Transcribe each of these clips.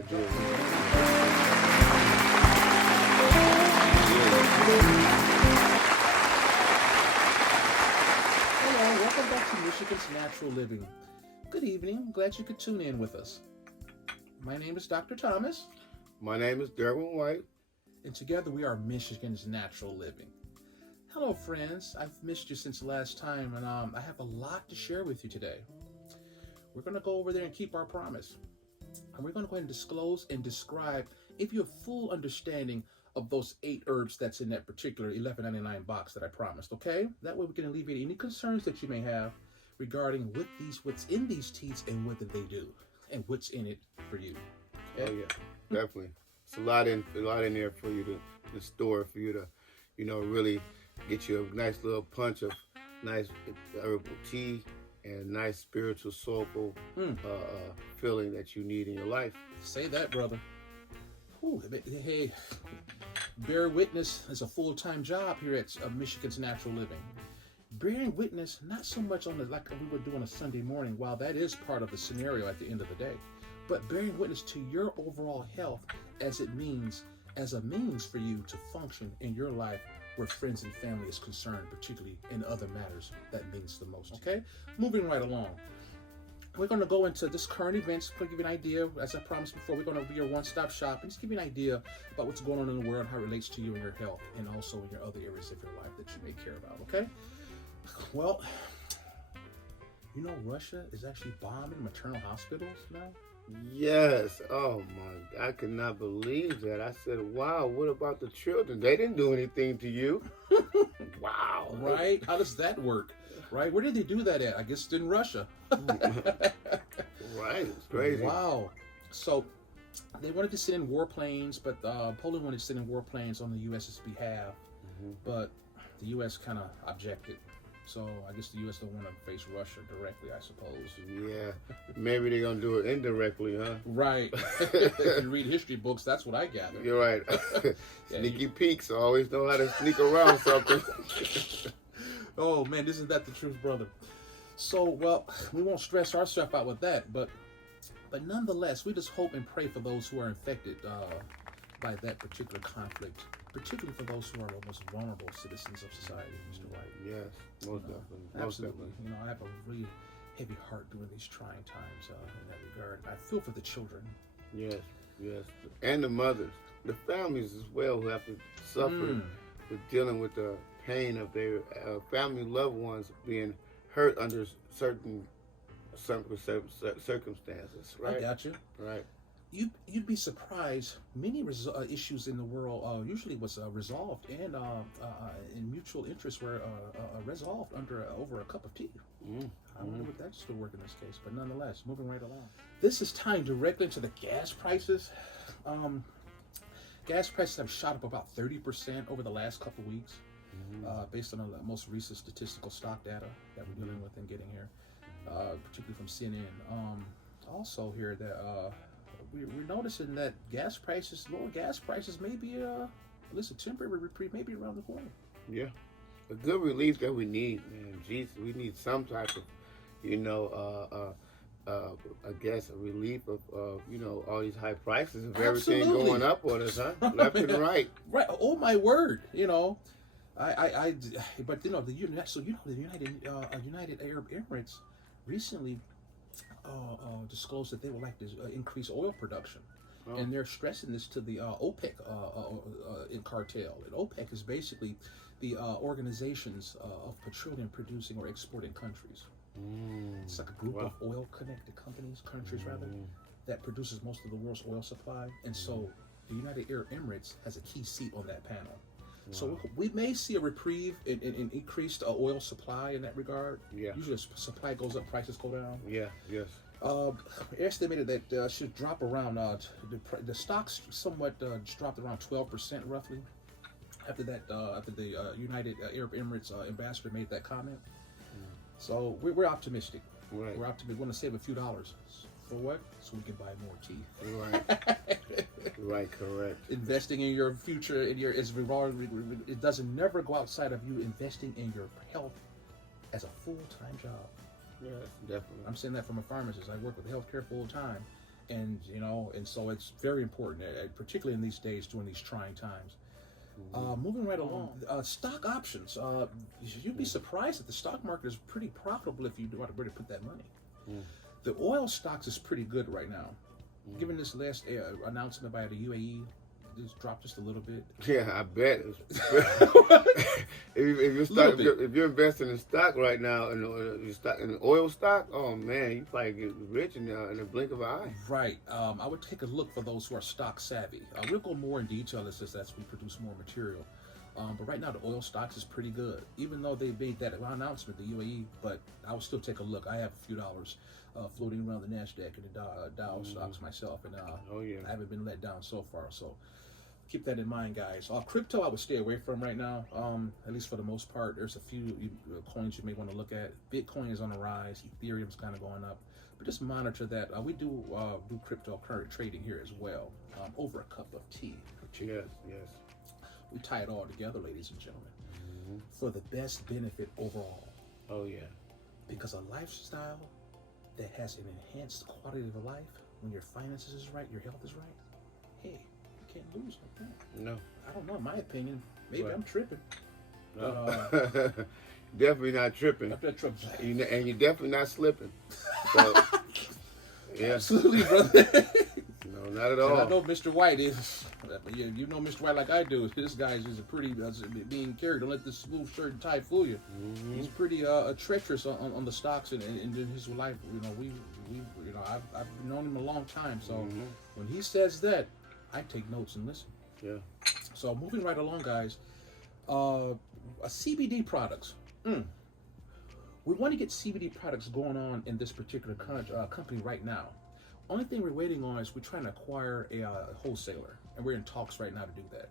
Let's do it. Hello, welcome back to Michigan's Natural Living. Good evening. Glad you could tune in with us. My name is Dr. Thomas. My name is Derwin White. And together we are Michigan's Natural Living. Hello, friends. I've missed you since the last time, and I have a lot to share with you today. We're going to go over there and keep our promise. And we're going to go ahead and disclose and describe, give you a full understanding of those 8 herbs that's in that particular $11.99 box that I promised, okay? That way we can alleviate any concerns that you may have regarding what's in these teas and what they do and what's in it for you. Okay? Oh yeah, definitely. It's a lot in there for you to store, for you to, really get you a nice little punch of nice herbal tea and nice spiritual, soulful feeling that you need in your life. Say that, brother. Whew, hey, bear witness is a full-time job here at Michigan's Natural Living. Bearing witness, not so much on like we would do on a Sunday morning, while that is part of the scenario at the end of the day, but bearing witness to your overall health as a means for you to function in your life where friends and family is concerned, particularly in other matters that means the most. Okay, moving right along. We're going to go into this current events. I'm going to give you an idea, as I promised before, we're going to be your one-stop shop and just give you an idea about what's going on in the world, how it relates to you and your health, and also in your other areas of your life that you may care about, okay? Well, Russia is actually bombing maternal hospitals now? Yes. Oh my, I could not believe that. I said, wow, what about the children? They didn't do anything to you. Wow. Right? How does that work? Right? Where did they do that at? I guess in Russia. Right. It's crazy. Wow. So they wanted to send in warplanes, but Poland wanted to send in warplanes on the U.S.'s behalf, but the U.S. kind of objected. So I guess the U.S. don't want to face Russia directly, I suppose. Yeah. Maybe they're going to do it indirectly, huh? Right. If you read history books, that's what I gather. You're right. Sneaky peeks. Always know how to sneak around something. Oh, man, isn't that the truth, brother? So, well, we won't stress ourselves out with that, but nonetheless, we just hope and pray for those who are infected by that particular conflict, particularly for those who are the most vulnerable citizens of society, Mr. White. Yes, most definitely. Absolutely. I have a really heavy heart during these trying times in that regard. I feel for the children. Yes, yes. And the mothers, the families as well, who have to suffer with dealing with the pain of their family loved ones being hurt under certain circumstances, right? I got you. Right. You'd be surprised. Many issues in the world usually was resolved and in mutual interest were resolved over a cup of tea. I wonder what that's still work in this case, but nonetheless, moving right along. This is tying directly into the gas prices. Gas prices have shot up about 30% over the last couple of weeks, based on the most recent statistical stock data that we're dealing with and getting here, particularly from CNN. Also here that we're noticing that lower gas prices may be at least a temporary reprieve, maybe around the corner. Yeah, a good relief that we need, man. Jesus, we need some type of, I guess a relief of, all these high prices of everything going up on us, huh? Left and right. Right. Oh my word. But the United Arab Emirates recently disclosed that they would like to increase oil production, and they're stressing this to the OPEC in cartel. And OPEC is basically the organizations of petroleum producing or exporting countries. It's like a group of oil connected countries rather, that produces most of the world's oil supply, and so the United Arab Emirates has a key seat on that panel. So we may see a reprieve in increased oil supply in that regard. Yeah. Usually as supply goes up, prices go down. Yeah, yes. Estimated that should drop around, the stocks somewhat dropped around 12% roughly after the United Arab Emirates ambassador made that comment. So we're optimistic. Right. We're optimistic. We want to save a few dollars. For what? So we can buy more tea. Right. Right, correct. Investing in your future, it doesn't never go outside of you investing in your health as a full-time job. Yes, definitely. I'm saying that from a pharmacist. I work with healthcare full-time, And and so it's very important, particularly in these days during these trying times. Moving right along, stock options. You'd be surprised that the stock market is pretty profitable if you want to really put that money. The oil stocks is pretty good right now. Given this last announcement by the UAE, it's dropped just a little bit. Yeah, I bet. If you're investing in stock right now, in oil stock, oh man, you probably get rich in the blink of an eye. Right. I would take a look for those who are stock savvy. We'll go more in detail as we produce more material. But right now, the oil stocks is pretty good. Even though they made that announcement, the UAE, but I will still take a look. I have a few dollars floating around the NASDAQ and the Dow stocks myself, and I haven't been let down so far. So keep that in mind, guys. Crypto, I would stay away from right now, at least for the most part. There's a few coins you may want to look at. Bitcoin is on the rise. Ethereum's kind of going up. But just monitor that. We do cryptocurrency trading here as well, over a cup of tea. Yes. We tie it all together, ladies and gentlemen, for the best benefit overall. Oh, yeah. Because a lifestyle that has an enhanced quality of life, when your finances is right, your health is right, hey, you can't lose like that. No. I don't know, in my opinion. Maybe Right. I'm tripping. No. Definitely not tripping. I'm not tripping. And you're definitely not slipping. So, yeah. Absolutely, brother. No, not at all. And I know Mr. White is. You know Mr. White like I do. This guy is a pretty being carried. Don't let this smooth shirt and tie fool you. He's pretty treacherous on the stocks and in his life. I've known him a long time. So when he says that, I take notes and listen. Yeah. So moving right along, guys. CBD products. We want to get CBD products going on in this particular company right now. Only thing we're waiting on is we're trying to acquire a wholesaler, and we're in talks right now to do that.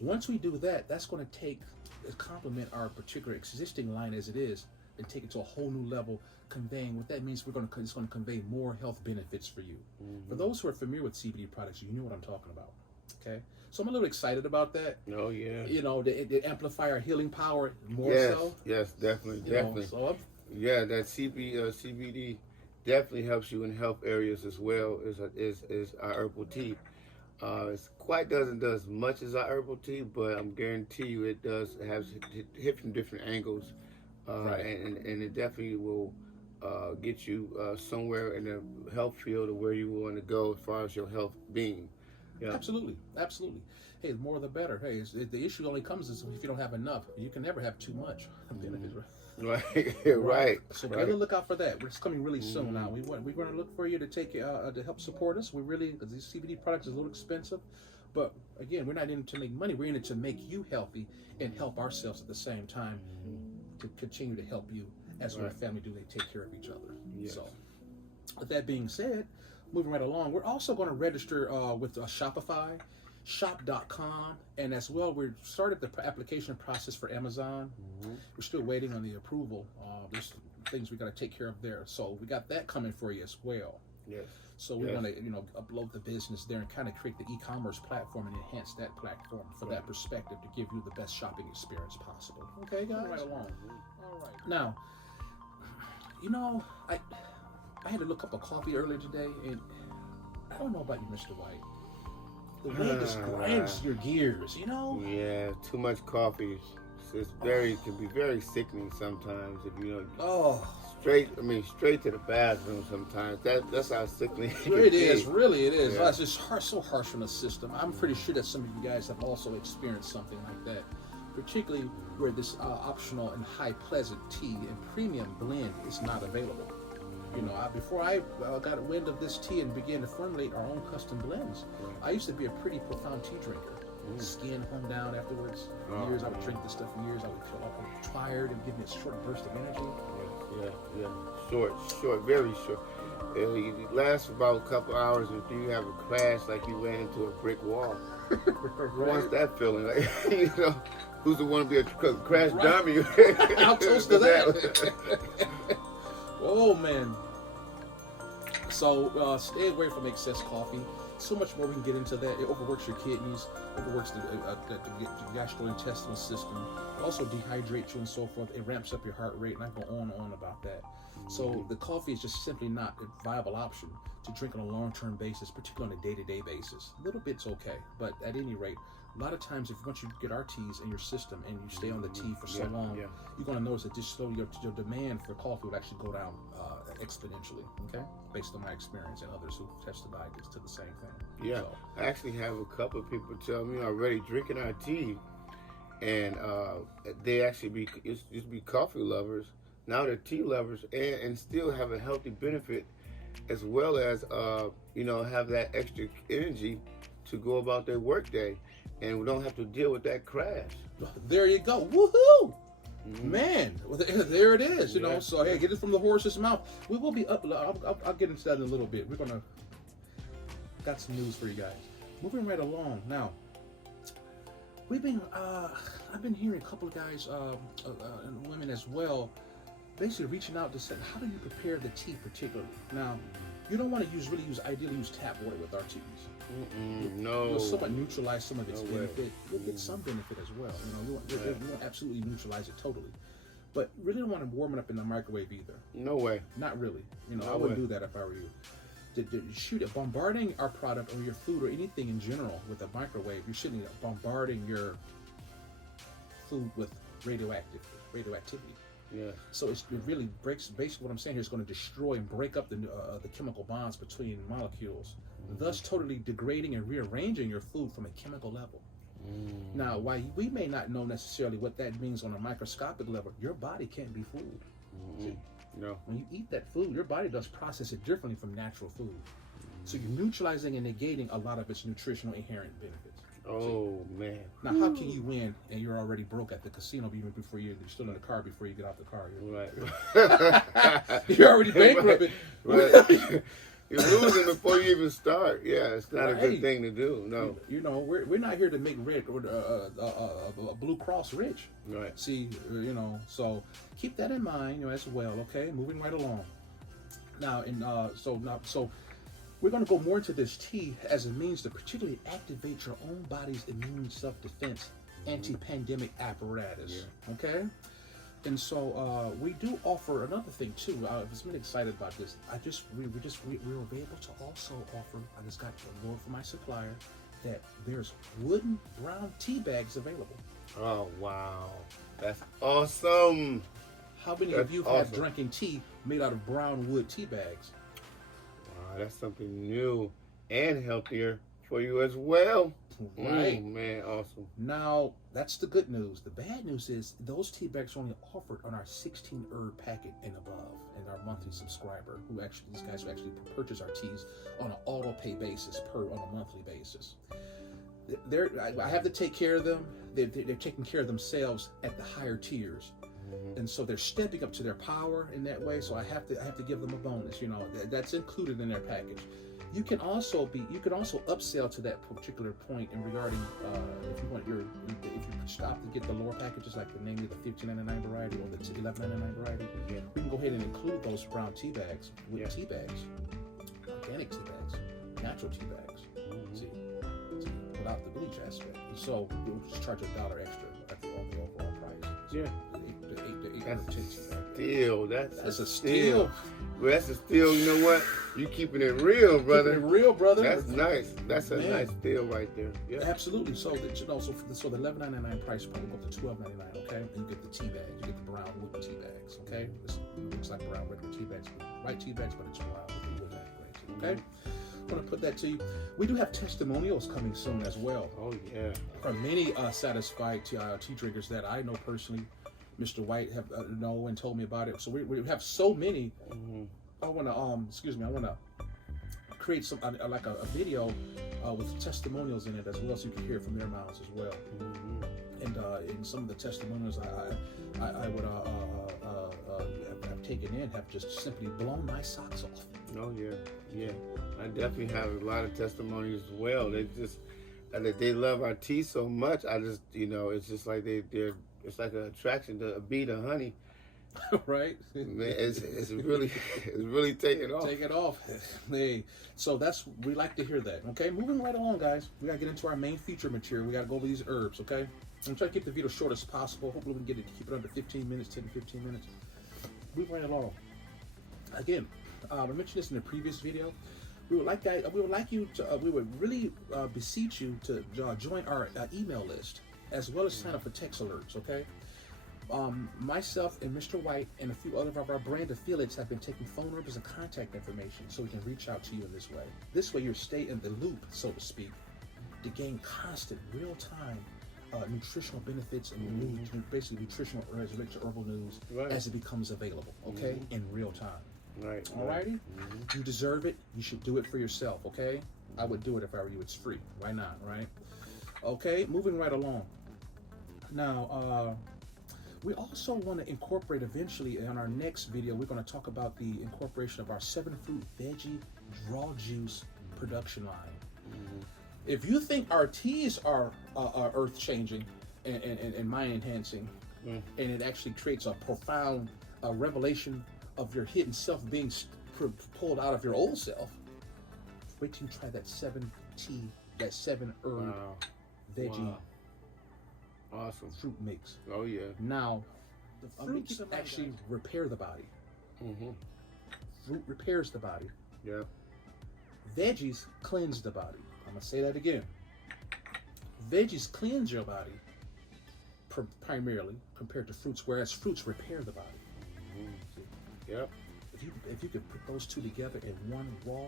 Once we do that, that's going to complement our particular existing line as it is, and take it to a whole new level, conveying what that means. It's going to convey more health benefits for you. For those who are familiar with CBD products, you know what I'm talking about. Okay, so I'm a little excited about that. Oh yeah. To amplify our healing power more so. Yes, definitely. Yeah, that CBD definitely helps you in health areas as well as our herbal tea. It quite doesn't do as much as our herbal tea, but I'm guarantee you it does hit from different angles, Right. and it definitely will get you somewhere in the health field of where you want to go as far as your health being. Yeah. Absolutely. Hey, the more the better. Hey, the issue only comes is if you don't have enough. You can never have too much. Right. So be on the lookout for that. It's coming really soon now. We're going to look for you to take to help support us. Because these CBD products is a little expensive, but again, we're not in it to make money. We're in it to make you healthy and help ourselves at the same time to continue to help you as our family do. They take care of each other. Yes. So, with that being said, moving right along, we're also going to register with Shopify. Shop.com, and as well, we started the application process for Amazon. We're still waiting on the approval. There's things we got to take care of there, so we got that coming for you as well. Yes. So we want to, upload the business there and kind of create the e-commerce platform and enhance that platform for that perspective to give you the best shopping experience possible. Okay, guys. Right along. All right. Now, I had a little cup of coffee earlier today, and I don't know about you, Mr. White. The way this grinds your gears, Yeah, too much coffee. Can be very sickening sometimes if straight to the bathroom sometimes. That's how sickening it is. Really, it is. Yeah. It's just so harsh on the system. I'm pretty sure that some of you guys have also experienced something like that, particularly where this optional and high pleasant tea and premium blend is not available. Before I got wind of this tea and began to formulate our own custom blends, I used to be a pretty profound tea drinker. Skin hung down afterwards. Years I would drink this stuff for years. I would feel all tired and give me a short burst of energy. Yeah. Short, very short. It lasts about a couple hours, and you have a crash like you ran into a brick wall. What's that feeling? Like, who's the one to be a crash dummy? I'll toast to that. Oh man. So stay away from excess coffee. so much more we can get into that. It overworks your kidneys, overworks the gastrointestinal system. It also dehydrates you and so forth. It ramps up your heart rate, and I go on and on about that. So the coffee is just simply not a viable option to drink on a long-term basis, particularly on a day-to-day basis. A little bit's okay, but at any rate, a lot of times, once you get our teas in your system and you stay on the tea for so long, you're going to notice that just slowly your demand for coffee will actually go down exponentially. Okay, based on my experience and others who testified to the same thing. Yeah, so, I actually have a couple of people tell me already drinking our tea, and they actually used to be coffee lovers. Now they're tea lovers and still have a healthy benefit, as well as have that extra energy to go about their workday. And we don't have to deal with that crash. There you go. Woohoo! Man, well, there it is. You know, so hey, get it from the horse's mouth. We will be up. I'll get into that in a little bit. Got some news for you guys. Moving right along. Now, I've been hearing a couple of guys, and women as well, basically reaching out to say, how do you prepare the tea particularly? Now, you don't want to ideally use tap water with our teas. No. You'll somewhat neutralize some of its benefit. You'll get some benefit as well. You won't absolutely neutralize it totally. But really don't want to warm it up in the microwave either. No way. Not really. I wouldn't do that if I were you. Bombarding our product or your food or anything in general with a microwave, you're shouldn't be bombarding your food with radioactivity. Yeah. So it really breaks. Basically, what I'm saying here is going to destroy and break up the chemical bonds between molecules, thus totally degrading and rearranging your food from a chemical level. Now, while we may not know necessarily what that means on a microscopic level, your body can't be fooled. No. When you eat that food, your body does process it differently from natural food. So you're neutralizing and negating a lot of its nutritional inherent benefits. Oh, man. Now, how can you win and you're already broke at the casino even before you're still in the car before you get out the car? Right. You're already bankrupted. Right. You're losing before you even start. Yeah, it's not a good thing to do. No. We're not here to make Blue Cross rich. Right. See, so keep that in mind, as well. Okay, moving right along. Now, so we're going to go more into this tea as a means to particularly activate your own body's immune self-defense anti-pandemic apparatus. Okay. And so we do offer another thing too. I was really excited about this. We were able to also offer. I just got a word from my supplier that there's wooden brown tea bags available. Oh wow, that's awesome! How many of you have drinking tea made out of brown wood tea bags? Wow, that's something new and healthier for you as well. Right. Man, awesome. Now, that's the good news. The bad news is those tea bags are only offered on our 16 herb packet and above, and our monthly subscriber, these guys who actually purchase our teas on an auto pay basis on a monthly basis. I have to take care of them. They're taking care of themselves at the higher tiers. And so they're stepping up to their power in that way. So I have to give them a bonus. That's included in their package. You can also upsell to that particular point in regarding if you stop to get the lower packages like namely the $15.99 variety or the $11.99 variety. Yeah. We can go ahead and include those brown tea bags with tea bags, organic tea bags, natural tea bags. See, without the bleach aspect. So we'll just charge $1 extra at the overall price. So that's a steal. Well, that's a steal. You know what? You keeping it real, brother. Keeping it real, brother. That's nice. That's a nice deal right there. Yeah. Absolutely. So the $11.99 price point will go to $12.99. Okay, and you get the tea bags. You get the brown wooden tea bags. Okay, it looks like brown regular tea bags, white tea bags, but it's brown with the wooden bags. Okay. I'm going to put that to you. We do have testimonials coming soon as well. Oh yeah. From many satisfied tea drinkers that I know personally. Mr. White have know and told me about it. So we have so many. I want to create some like a video with testimonials in it as well, so you can hear from their mouths as well. And in some of the testimonials I would have taken in have just simply blown my socks off. Oh yeah. I definitely have a lot of testimonies as well. They love our tea so much. I just it's just like they're. It's like an attraction to a bee to honey, Right? Man, it's really taking off. Take it off. Hey, so we like to hear that. Okay, moving right along, guys. We gotta get into our main feature material. We gotta go over these herbs. Okay, I'm trying to keep the video short as possible. Hopefully, we can get it, keep it under 15 minutes, 10 to 15 minutes. Moving right along. Again, I mentioned this in the previous video. We would really beseech you to join our email list, as well as sign up for text alerts. Okay. Myself and Mr. White and a few other of our brand affiliates have been taking phone numbers and contact information so we can reach out to you in this way. This way you stay in the loop, so to speak, to gain constant, real-time nutritional benefits and news, basically nutritional herbal news as it becomes available, okay, in real time. Right. Alrighty? You deserve it. You should do it for yourself, okay? I would do it if I were you. It's free. Why not, right? Okay, moving right along. Now, we also want to incorporate eventually in our next video, we're going to talk about the incorporation of our 7-fruit veggie draw juice production line. If you think our teas are earth-changing and mind-enhancing, and it actually creates a profound revelation of your hidden self being pulled out of your old self, wait till you try that 7-herb veggie awesome fruit mix. Oh yeah. Now, the fruits actually repair the body. Fruit repairs the body. Yeah. Veggies cleanse the body. I'm gonna say that again. Veggies cleanse your body primarily compared to fruits, whereas fruits repair the body. Yep. If you could put those two together in one raw,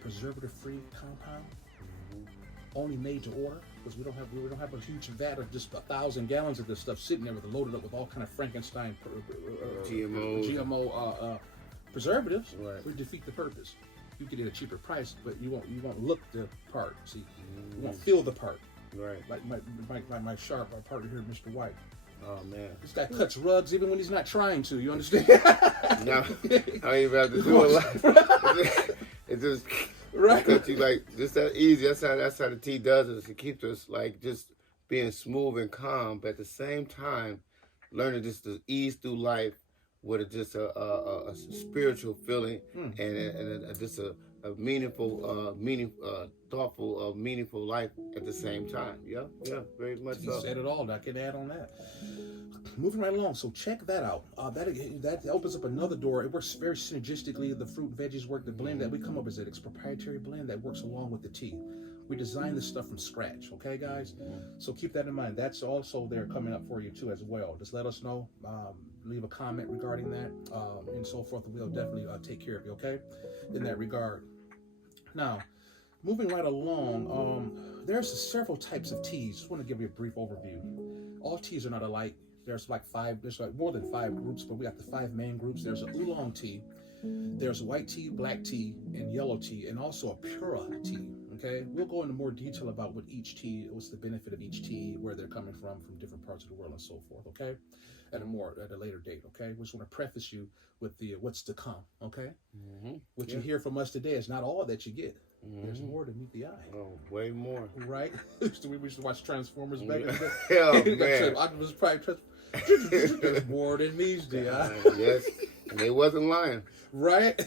preservative-free compound, only made to order, because we don't have a huge vat of just 1,000 gallons of this stuff sitting there loaded up with all kind of Frankenstein GMO preservatives. Right. We defeat the purpose. You get it at a cheaper price, but you won't look the part. See, you won't feel the part. Right. Like my sharp partner here, Mr. White. Oh man. This guy cuts rugs even when he's not trying to. You understand? No, I don't even have to do a lot. It just cut you like just that easy. That's how the tea does it. It keeps us like just being smooth and calm, but at the same time, learning just to ease through life with just a spiritual feeling and just a meaningful, thoughtful, meaningful life at the same time. Yeah, very much so. You said it all. I can add on that. Moving right along, so check that out. That opens up another door. It works very synergistically. The fruit veggies work. The blend that we come up with it's a proprietary blend that works along with the tea. We designed this stuff from scratch. Okay, guys. So keep that in mind. That's also there coming up for you too as well. Just let us know. Leave a comment regarding that and so forth. We'll definitely take care of you. Okay, in that regard. Now, moving right along, there's several types of teas. Just want to give you a brief overview. All teas are not alike. There's like more than 5 groups, but we got the 5 main groups. There's a oolong tea, there's white tea, black tea, and yellow tea, and also a pura tea. Okay, we'll go into more detail about what each tea, what's the benefit of each tea, where they're coming from different parts of the world, and so forth. Okay, at a later date. Okay, we just want to preface you with the what's to come. Okay, what you hear from us today is not all that you get. There's more to meet the eye. Oh, way more. Right? We used to watch Transformers back in the day. Oh, man. Optimus Prime. There's more than meets the eye. Yes, and they wasn't lying. Right?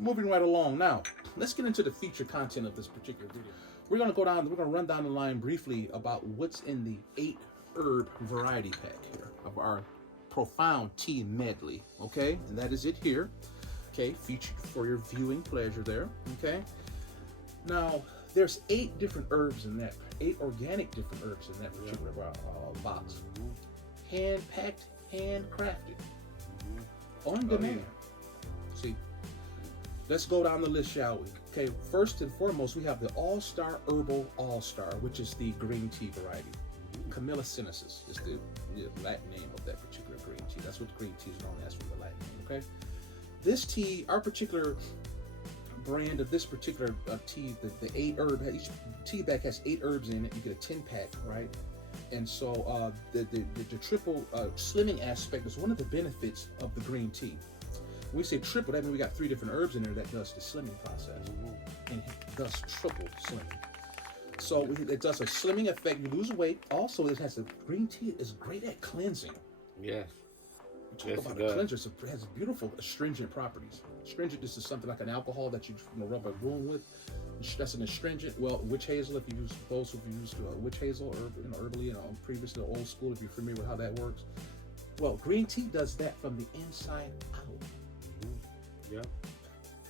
Moving right along. Now, let's get into the feature content of this particular video. We're going to run down the line briefly about what's in the 8-herb variety pack here of our profound tea medley. Okay? And that is it here. Okay? Featured for your viewing pleasure there. Okay? Now, there's 8 different herbs in that, 8 organic different herbs in that particular box. Hand-packed, handcrafted, on demand. See, let's go down the list, shall we? Okay, first and foremost, we have the All-Star Herbal All-Star, which is the green tea variety. Camellia sinensis is the Latin name of that particular green tea. That's what green tea is known as from the Latin name, okay? This tea, our particular brand of this particular tea, the 8 herb, each tea bag has 8 herbs in it. You get a 10-pack, right? And so the triple slimming aspect is one of the benefits of the green tea. When we say triple, that means we got 3 different herbs in there that does the slimming process, and thus triple slimming. So it does a slimming effect. You lose weight. Also, it has green tea is great at cleansing. Yes. Talk about a cleanser. It has beautiful astringent properties. Astringent, this is something like an alcohol that you rub a broom with. That's an astringent. Well, witch hazel, if you use those who've used witch hazel, herbally, previously old school, if you're familiar with how that works. Well, green tea does that from the inside out. Yeah.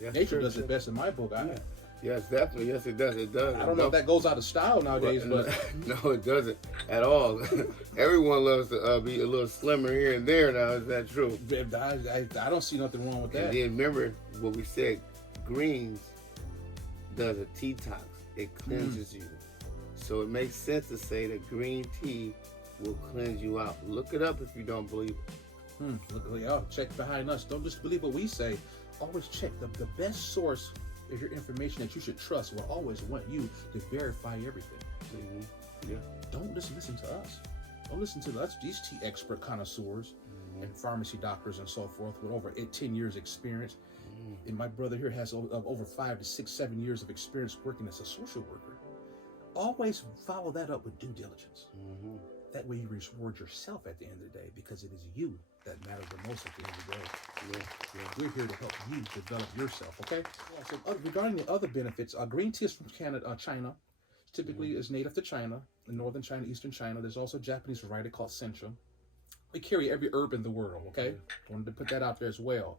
Yes, Nature does it best in my book. Yes, definitely. Yes, it does. It does. I don't know if that goes out of style nowadays, but no, it doesn't at all. Everyone loves to be a little slimmer here and there now. Is that true? I don't see nothing wrong with that. And then remember what we said. Greens does a detox. It cleanses you. So it makes sense to say that green tea will cleanse you out. Look it up if you don't believe it. Check behind us. Don't just believe what we say. Always check. The best source is your information that you should trust. Will always want you to verify everything. Yeah. Don't just listen to us. Don't listen to us. These tea expert connoisseurs and pharmacy doctors and so forth with over 10 years experience. And my brother here has over 5 to 6, 7 years of experience working as a social worker. Always follow that up with due diligence. That way you reward yourself at the end of the day, because it is you that matters the most at the end of the day. We're here to help you develop yourself, okay? So regarding the other benefits, green tea is from China. Typically is native to China, in northern China, eastern China. There's also a Japanese variety called 𝓤𝓻𝓤𝓛. We carry every herb in the world, okay? Wanted to put that out there as well.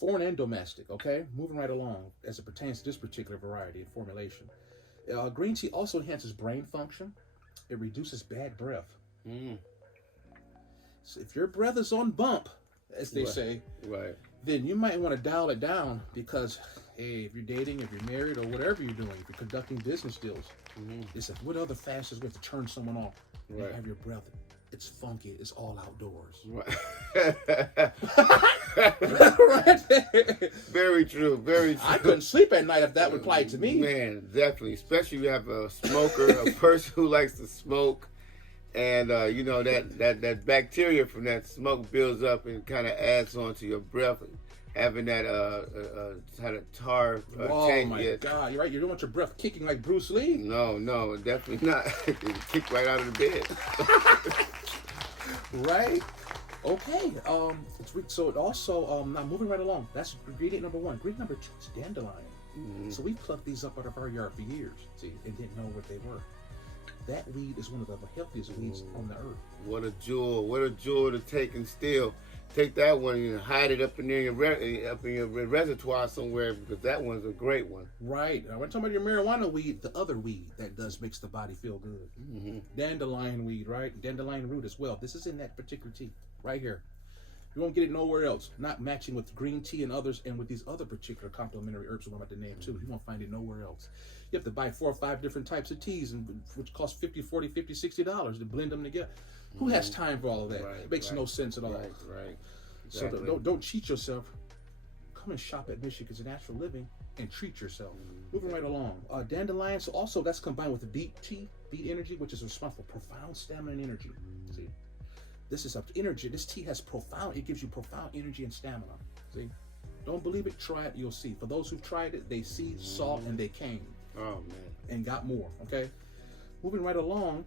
Foreign and domestic, okay? Moving right along as it pertains to this particular variety and formulation. Green tea also enhances brain function. It reduces bad breath. So if your breath is on bump, as they say, then you might want to dial it down, because, hey, if you're dating, if you're married, or whatever you're doing, if you're conducting business deals, it's like, what other fastest way to turn someone off? You have your breath. It's funky. It's all outdoors. Very true. Very true. I couldn't sleep at night if that would apply to me. Man, definitely. Especially if you have a smoker, a person who likes to smoke, and that bacteria from that smoke builds up and kind of adds on to your breath, having that kind of tar. Oh my God! You're right. You don't want your breath kicking like Bruce Lee. No, definitely not. Kick right out of the bed. Right. Okay. So it also now moving right along. That's ingredient number 1. Ingredient number 2 is dandelion. So we've plucked these up out of our yard for years, and didn't know what they were. That weed is one of the healthiest weeds on the earth. What a jewel! What a jewel to take and steal. Take that one and hide it up in your reservoir somewhere, because that one's a great one. Right. Now, we're talking about your marijuana weed, the other weed that makes the body feel good. Dandelion weed, right? Dandelion root as well. This is in that particular tea right here. You won't get it nowhere else. Not matching with green tea and others, and with these other particular complementary herbs I'm about to name too. You won't find it nowhere else. You have to buy 4 or 5 different types of teas, which cost $50, $40, $50, $60 to blend them together. Who has time for all of that? It makes no sense at all. Right. Exactly. So don't cheat yourself. Come and shop at Michigan's Natural Living and treat yourself. Moving right along. Dandelion, so also that's combined with the beet energy, which is responsible for profound stamina and energy. See, this is up to energy. This tea has it gives you profound energy and stamina. See, don't believe it, try it, you'll see. For those who've tried it, they saw, and they came. Oh man. And got more. Okay. Moving right along,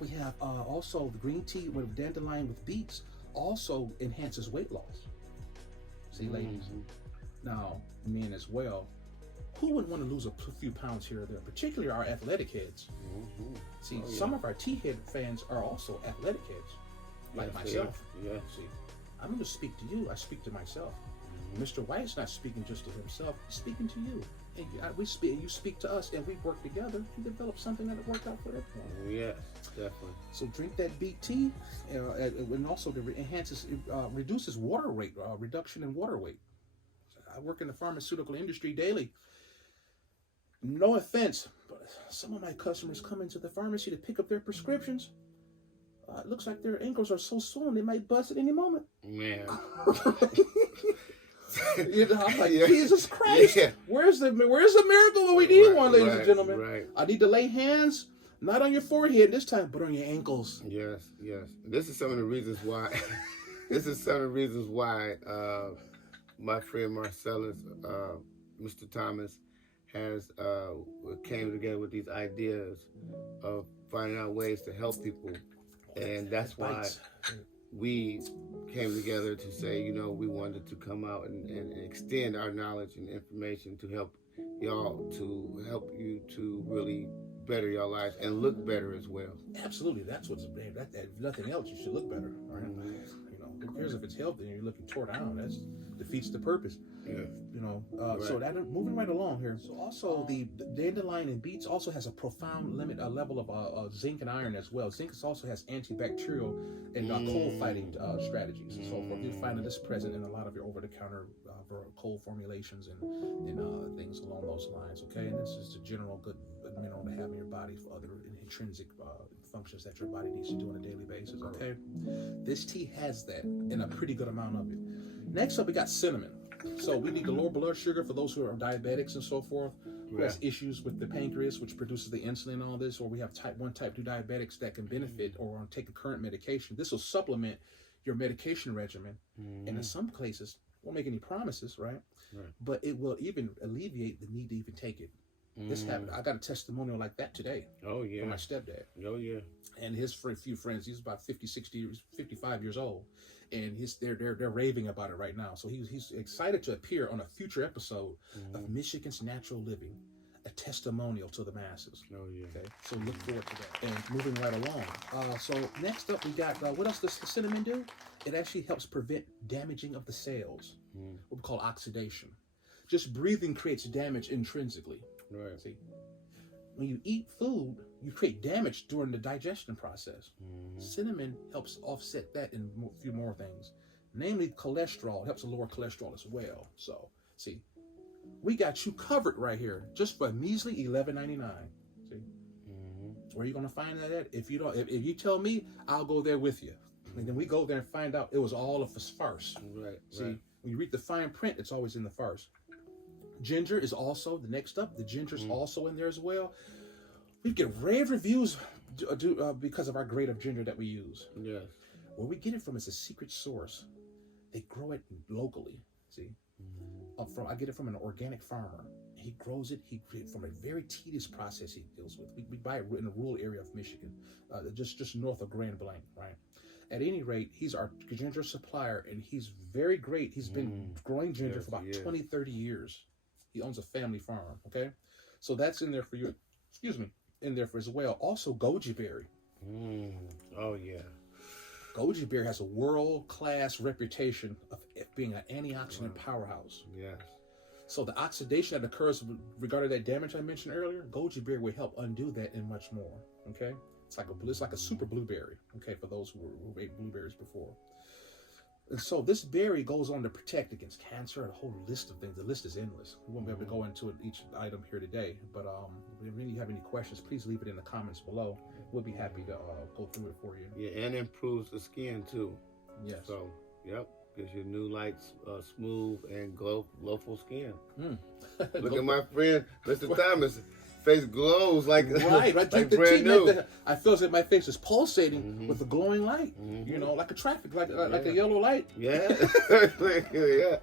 we have also the green tea with dandelion with beets also enhances weight loss. See, ladies. Now, men as well. Who wouldn't want to lose a few pounds here or there, particularly our athletic heads? See, some of our tea head fans are also athletic heads, like myself. See, I'm going to speak to you. I speak to myself. Mr. White's not speaking just to himself. He's speaking to you. And you speak to us, and we work together to develop something that'll work out for everyone. Yes, definitely. So drink that beet tea, and also reduces water weight, reduction in water weight. I work in the pharmaceutical industry daily. No offense, but some of my customers come into the pharmacy to pick up their prescriptions. It looks like their ankles are so swollen they might bust at any moment. Man. I'm like, Jesus Christ! Where's the miracle when we need one, ladies and gentlemen? I need to lay hands, not on your forehead this time, but on your ankles. Yes. This is some of the reasons why. My friend Marcellus, Mr. Thomas, has came together with these ideas of finding out ways to help people, and that's why we came together to say, you know, we wanted to come out and extend our knowledge and information to help y'all, to help you to really better your lives and look better as well. Absolutely, that's what's that. If nothing else, you should look better. Right? You know, who cares if it's healthy and you're looking tore down? That defeats the purpose. Yeah. You know, Right. so that moving right along here. So also the dandelion and beets also has a profound level of zinc and iron as well. Zinc also has antibacterial and cold fighting strategies. So you're finding this present in a lot of your over-the-counter cold formulations and things along those lines. Okay, and this is a general good mineral to have in your body for other intrinsic functions that your body needs to do on a daily basis. Okay, this tea has that in a pretty good amount of it. Next up, we got cinnamon. So we need to lower blood sugar for those who are diabetics and so forth, who has issues with the pancreas, which produces the insulin and all this, or we have type 1, type 2 diabetics that can benefit or take a current medication. This will supplement your medication regimen, and in some cases, won't make any promises, right? But it will even alleviate the need to even take it. This happened. I got a testimonial like that today. Oh, yeah. From my stepdad. Oh, yeah. And his few friends. He's about 50, 60 years, 55 years old. And they're raving about it right now. So he's excited to appear on a future episode of Michigan's Natural Living, a testimonial to the masses. Oh, yeah. Okay, so look forward to that. And moving right along. So next up, we got, what else does the cinnamon do? It actually helps prevent damaging of the cells, what we call oxidation. Just breathing creates damage intrinsically. Right. See, when you eat food, you create damage during the digestion process. Cinnamon helps offset that in a few more things, namely cholesterol. It helps to lower cholesterol as well. So, see, we got you covered right here, just for a measly $11.99. See, where are you gonna find that at? If you don't, if you tell me, I'll go there with you, and then we go there and find out it was all of a farce. Right. See, when you read the fine print, it's always in the farce. Ginger is also the next up. The ginger is also in there as well. We get rave reviews because of our grade of ginger that we use. Yes. Where we get it from is a secret source. They grow it locally. See, I get it from an organic farmer. He grows it. From a very tedious process he deals with. We buy it in a rural area of Michigan, just north of Grand Blanc, right? At any rate, he's our ginger supplier, and he's very great. He's been growing ginger for about 20, 30 years. He owns a family farm, okay? So that's in there for you. Excuse me. In there for as well. Also, goji berry. Oh, yeah. Goji berry has a world-class reputation of being an antioxidant powerhouse. Yes. So the oxidation that occurs regarding that damage I mentioned earlier, goji berry will help undo that and much more, okay? It's like a super blueberry, okay, for those who ate blueberries before. And so this berry goes on to protect against cancer and a whole list of things. The list is endless. We won't be able to go into each item here today. But if you have any questions, please leave it in the comments below. We'll be happy to go through it for you. Yeah, and improves the skin too. Yes. So, yep, gives you new light, smooth, and glowful skin. Look at my friend, Mr. Thomas. Face glows like right. like brand new. I feel like my face is pulsating with a glowing light. You know, like a traffic, like a yellow light. Yeah, yeah.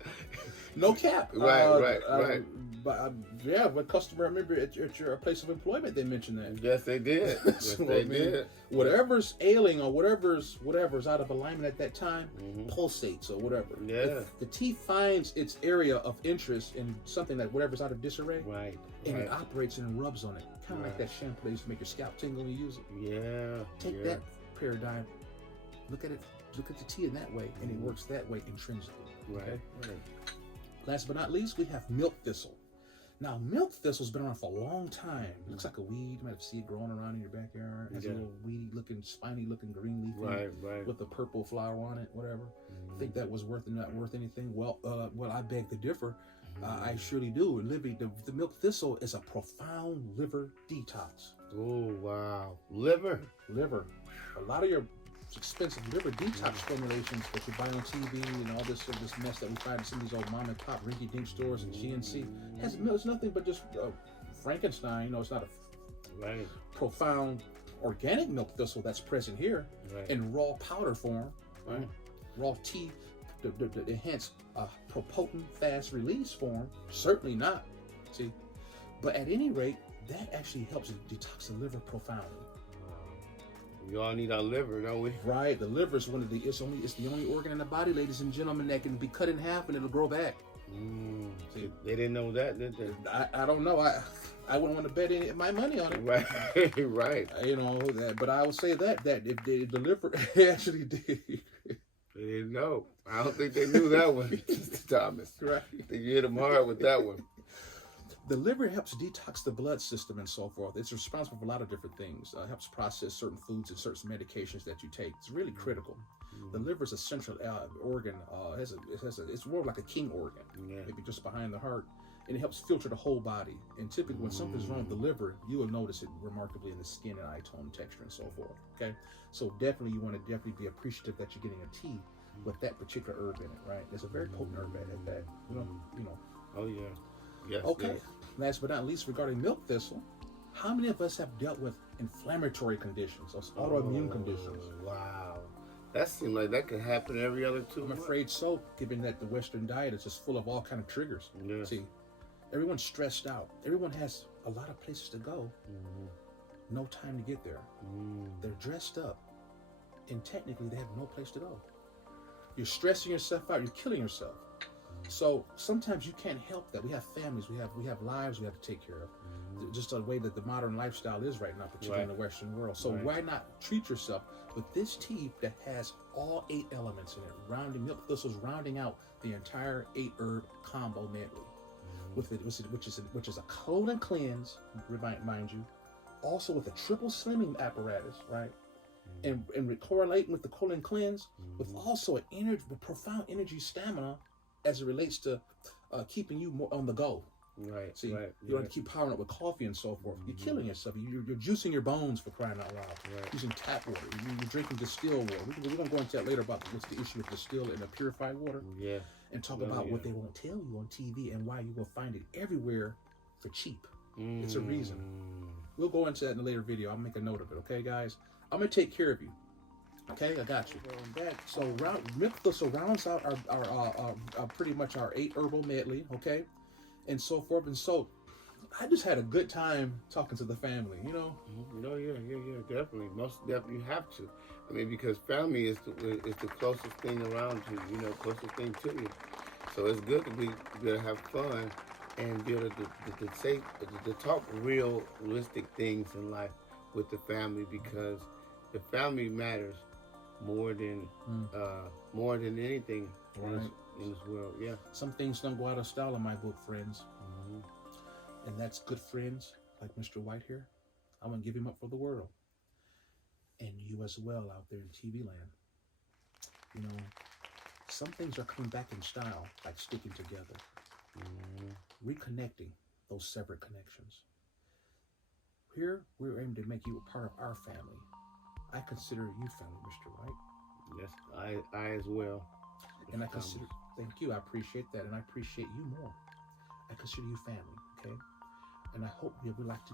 No cap. Right. But customer, I remember at your place of employment, they mentioned that. Yes, they did. Yes, So, they did. Whatever's ailing or whatever's out of alignment at that time pulsates or whatever. Yeah. The tea finds its area of interest in something that whatever's out of disarray. Right. And it operates and rubs on it. Kind of like that shampoo that used to make your scalp tingle when you use it. Yeah. Take that paradigm, look at the tea in that way, and it works that way intrinsically. Right. Okay? Right. Last but not least, we have milk thistle. Now, milk thistle's been around for a long time. It looks like a weed. You might have seen it growing around in your backyard. It has a little weedy looking, spiny looking green leaf with a purple flower on it, whatever. Think that was not worth anything? Well, I beg to differ. I surely do. The milk thistle is a profound liver detox. Oh, wow. Liver. A lot of your expensive liver detox formulations that you buy on TV and all this mess that we find in some of these old mom and pop rinky-dink stores and GNC it's nothing but just Frankenstein. You know, it's not a profound organic milk thistle that's present here in raw powder form, right? Raw tea, the enhanced potent fast release form. Certainly not. See, but at any rate, that actually helps detox the liver profoundly. We all need our liver, don't we? Right. The liver is it's the only organ in the body, ladies and gentlemen, that can be cut in half and it'll grow back. See, they didn't know that, did they? I don't know. I wouldn't want to bet my money on it. Right, right. You know that, but I would say that if the liver actually did. They didn't know. I don't think they knew that one, Mr. Thomas. Right. I think you hit them hard with that one. The liver helps detox the blood system and so forth. It's responsible for a lot of different things. It helps process certain foods and certain medications that you take. It's really critical. The liver is a central organ. It's more like a king organ, maybe just behind the heart. And it helps filter the whole body. And typically when something's wrong with the liver, you will notice it remarkably in the skin and eye tone, texture, and so forth. Okay? So definitely you want to be appreciative that you're getting a tea with that particular herb in it, right? It's a very potent herb at that. You know. Oh yeah. Yes. Okay. Yes. Last but not least, regarding milk thistle, how many of us have dealt with inflammatory conditions, those autoimmune conditions? Wow. That seems like that could happen every other 2 I'm months. afraid so, given that the Western diet is just full of all kind of triggers. Yes. See, everyone's stressed out. Everyone has a lot of places to go. No time to get there. They're dressed up, and technically they have no place to go. You're stressing yourself out. You're killing yourself. So sometimes you can't help that. We have families. We have lives we have to take care of. Just the way that the modern lifestyle is right now, particularly in the Western world. So why not treat yourself with this tea that has all 8 elements in it? Milk thistles rounding out the entire 8-herb combo medley, with it, which is a colon cleanse, mind you, also with a triple slimming apparatus, right? And correlating with the colon cleanse, with also a profound energy stamina as it relates to keeping you more on the go. Right. See, you don't have to keep powering up with coffee and so forth. You're killing yourself. You're juicing your bones, for crying out loud. Using tap water. You're drinking distilled water. We're going to go into that later about what's the issue with distilled and the purified water. Yeah. And talk about what they won't tell you on TV and why you're going to find it everywhere for cheap. It's a reason. We'll go into that in a later video. I'll make a note of it. Okay, guys? I'm going to take care of you. Okay, I got you. So milk thistle rounds out our pretty much our 8 herbal medley, okay, and so forth. And so, I just had a good time talking to the family, you know. No, yeah, definitely. Most definitely you have to. I mean, because family is the closest thing around you, closest thing to you. So it's good to be able to have fun and be able to talk realistic things in life with the family, because the family matters more than anything in this world. Yeah. Some things don't go out of style in my book, friends. And that's good friends like Mr. White here. I'm gonna give him up for the world, and you as well out there in TV land. Some things are coming back in style, like sticking together, reconnecting those separate connections. Here, we're aiming to make you a part of our family. I consider you family, Mr. White. Yes, I as well. And I consider, thank you, I appreciate that, and I appreciate you more. I consider you family, okay? And I hope we would like to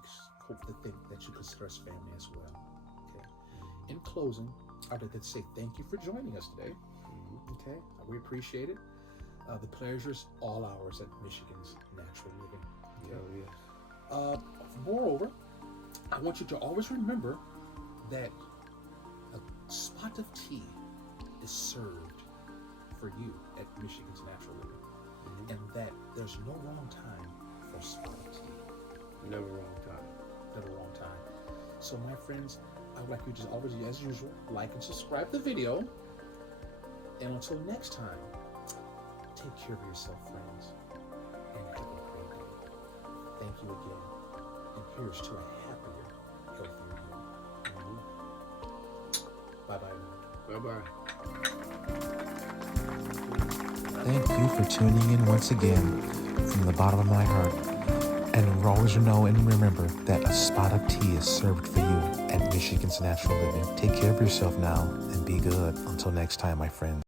think that you consider us family as well, okay? In closing, I'd like to say thank you for joining us today, okay? We appreciate it. The pleasure's all ours at Michigan's Natural Living. Yes. Moreover, I want you to always remember that a spot of tea is served for you at Michigan's Natural Living, and that there's no wrong time for a spot of tea. Never wrong time. Never wrong time. So, my friends, I would like you to always, as usual, like and subscribe the video. And until next time, take care of yourself, friends, and have a great day. Thank you again. And here's to a happier, healthier you. Bye-bye. Bye-bye. Thank you for tuning in once again from the bottom of my heart. And always know and remember that a spot of tea is served for you at Michigan's Natural Living. Take care of yourself now and be good. Until next time, my friends.